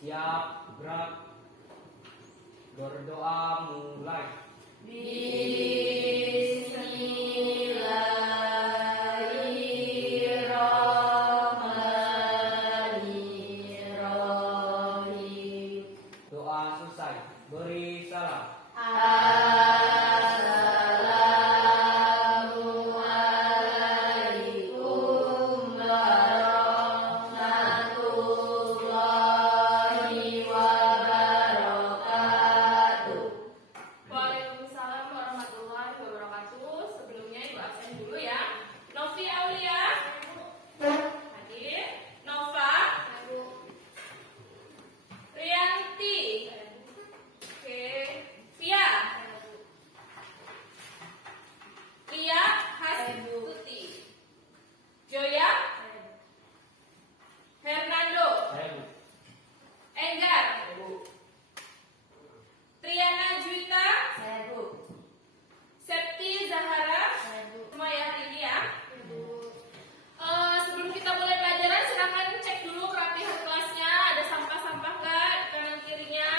Siap, gerak. Berdoa mulai. Bismillahirrahmanirrahim. Doa selesai. Beri salam. Assalamualaikum warahmatullahi wabarakatuh. Waalaikumsalam warahmatullahi wabarakatuh. Sebelumnya Ibu absen dulu ya. Novi Aulia hadir. Nova, Rianti, oke, Via, Lia Hastuti, Joya, Hernando, Enggar, Triana Juwita, Septi Zahara, semua ya hari ini ya. Sebelum kita mulai pelajaran, silakan cek dulu kerapihan kelasnya. Ada sampah-sampah nggak di kanan kirinya?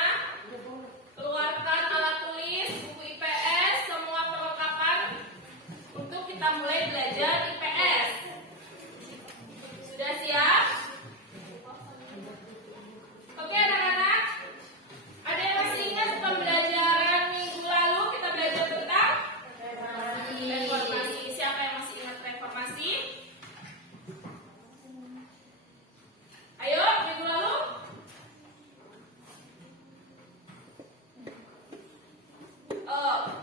Keluarkan alat tulis, buku IPS, semua perlengkapan untuk kita mulai belajar IPS. Sudah siap? Oke anak-anak, ada yang masih ingat pembelajaran minggu lalu kita belajar tentang reformasi. Siapa yang masih ingat reformasi? Ayo, minggu lalu.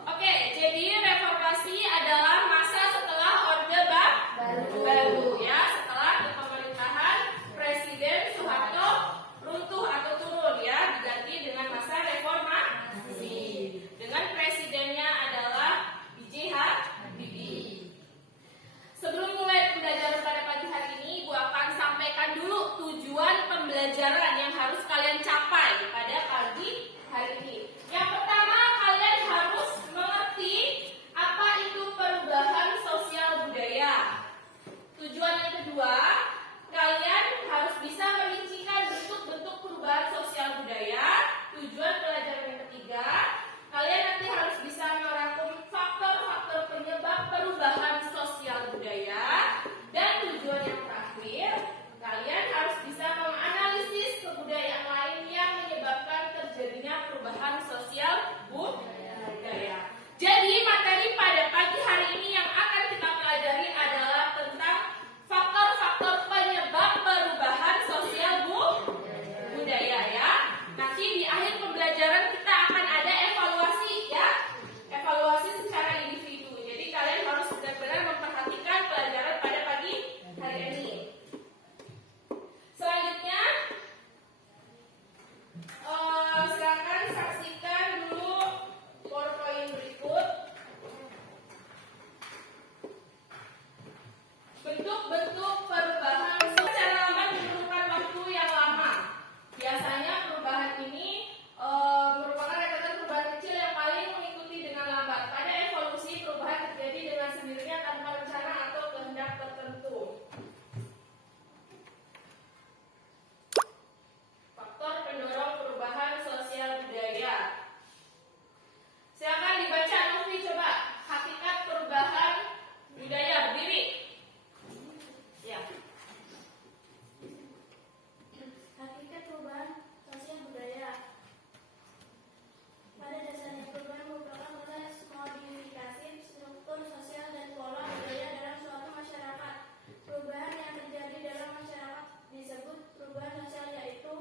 Oke, jadi reformasi adalah masa setelah Orde Baru ya, setelah kepemerintahan Presiden Soeharto runtuh atau turun ya, diganti dengan masa reformasi. Dengan presidennya adalah B.J. Habibie. Sebelum mulai pembelajaran pada pagi hari ini, Ibu akan sampaikan dulu tujuan pembelajaran yang harus kalian capai pada pagi hari ini. Yang pertama, kalian harus mengerti apa itu perubahan sosial budaya. Tujuan yang kedua, kalian harus bisa merincikan bentuk-bentuk perubahan sosial budaya. Tujuan pelajaran yang ketiga, kalian nanti harus bisa merangkum faktor-faktor penyebab perubahan sosial budaya. Dan tujuan yang terakhir, kalian harus bisa menganalisis kebudayaan lain yang menyebabkan terjadinya perubahan sosial budaya. Jadi materi pada pagi hari ini yang akan kita pelajari adalah tentang faktor-faktor penyebab perubahan sosial budaya ya. Nanti di akhir pembelajaran kita akan ada evaluasi ya. Evaluasi secara individu. Jadi kalian harus benar-benar memperhatikan pelajaran pada pagi hari ini. Selanjutnya, silakan saksikan dulu PowerPoint berikut. Bentuk-bentuk perubahan secara lambat memerlukan waktu yang lama. Biasanya perubahan ini merupakan rentetan perubahan kecil yang paling mengikuti dengan lambat. Pada evolusi, perubahan terjadi dengan sendirinya tanpa rencana atau kehendak tertentu. Faktor pendorong perubahan sosial budaya. Silakan dibaca Novi, coba. Hakikat perubahan budaya, berdiri. Ya. Hakikat perubahan sosial budaya. Pada dasarnya perubahan merupakan proses modifikasi struktur sosial dan pola budaya dalam suatu masyarakat. Perubahan yang terjadi dalam masyarakat disebut perubahan sosial, yaitu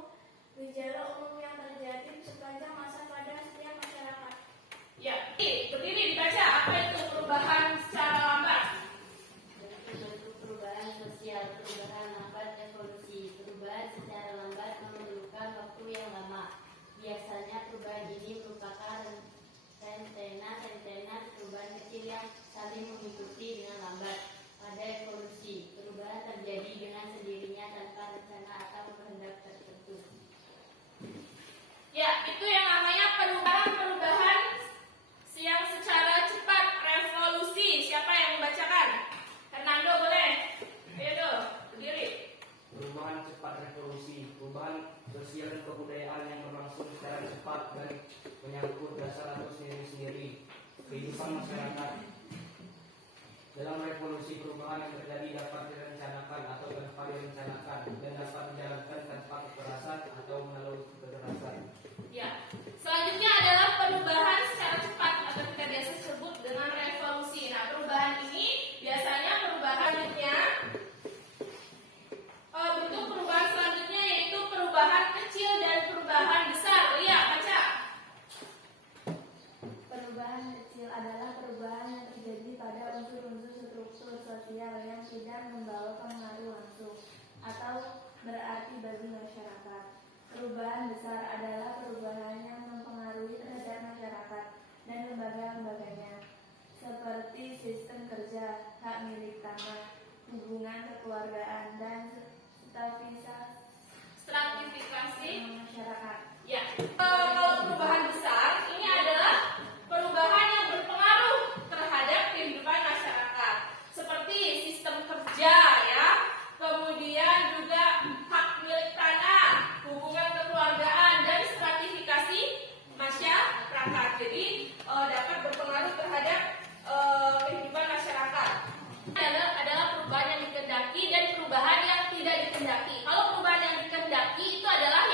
gejala umum yang terjadi sepanjang masa pada setiap masyarakat. Ya, berdiri dibaca. Apa itu perubahan secara lambat? Bentuk perubahan sosial, perubahan lambat evolusi. Perubahan secara lambat memerlukan waktu yang lama. Biasanya perubahan ini merupakan rentetan perubahan kecil yang saling mengikuti dengan lambat. Pada evolusi, perubahan terjadi dengan sendirinya tanpa rencana atau kehendak tertentu. Ya, itu yang namanya perubahan yang secara cepat, revolusi. Siapa yang membacakan? Hernando boleh? Ayo, berdiri. Perubahan cepat revolusi. Perubahan sosial sosial dan kebudayaan yang berlangsung secara cepat dan menyangkut dasar atau sendiri-sendiri kehidupan masyarakat. Dalam revolusi perubahan yang terjadi dapat direncanakan atau tanpa direncanakan dan dapat dijalankan tanpa kekerasan atau melalui kekerasan. Ya. Selanjutnya adalah perubahan secara cepat atau kita biasa sebut dengan revolusi. Nah, perubahan ini biasanya bentuk perubahan selanjutnya yaitu perubahan kecil dan perubahan besar. Iya, baca. Perubahan kecil adalah perubahan yang terjadi pada unsur-unsur struktur sosial yang tidak membawa pengaruh langsung atau berarti bagi masyarakat. Perubahan besar adalah perubahan yang mempengaruhi terhadap masyarakat dan lembaga-lembaganya, seperti sistem kerja, hak milik tanah, hubungan kekeluargaan, dan Stratifikasi masyarakat. Ya, kalau perubahan besar ini adalah perubahan yang berpengaruh terhadap kehidupan masyarakat, seperti sistem kerja, ya, kemudian juga hak milik tanah, hubungan kekeluargaan, dan stratifikasi masyarakat. Jadi dapat berpengaruh terhadap kehidupan masyarakat. Adalah perubahan yang dikehendaki dan perubahan yang tidak dikehendaki. Kalau perubahan yang dikehendaki itu adalah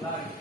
ulang lagi.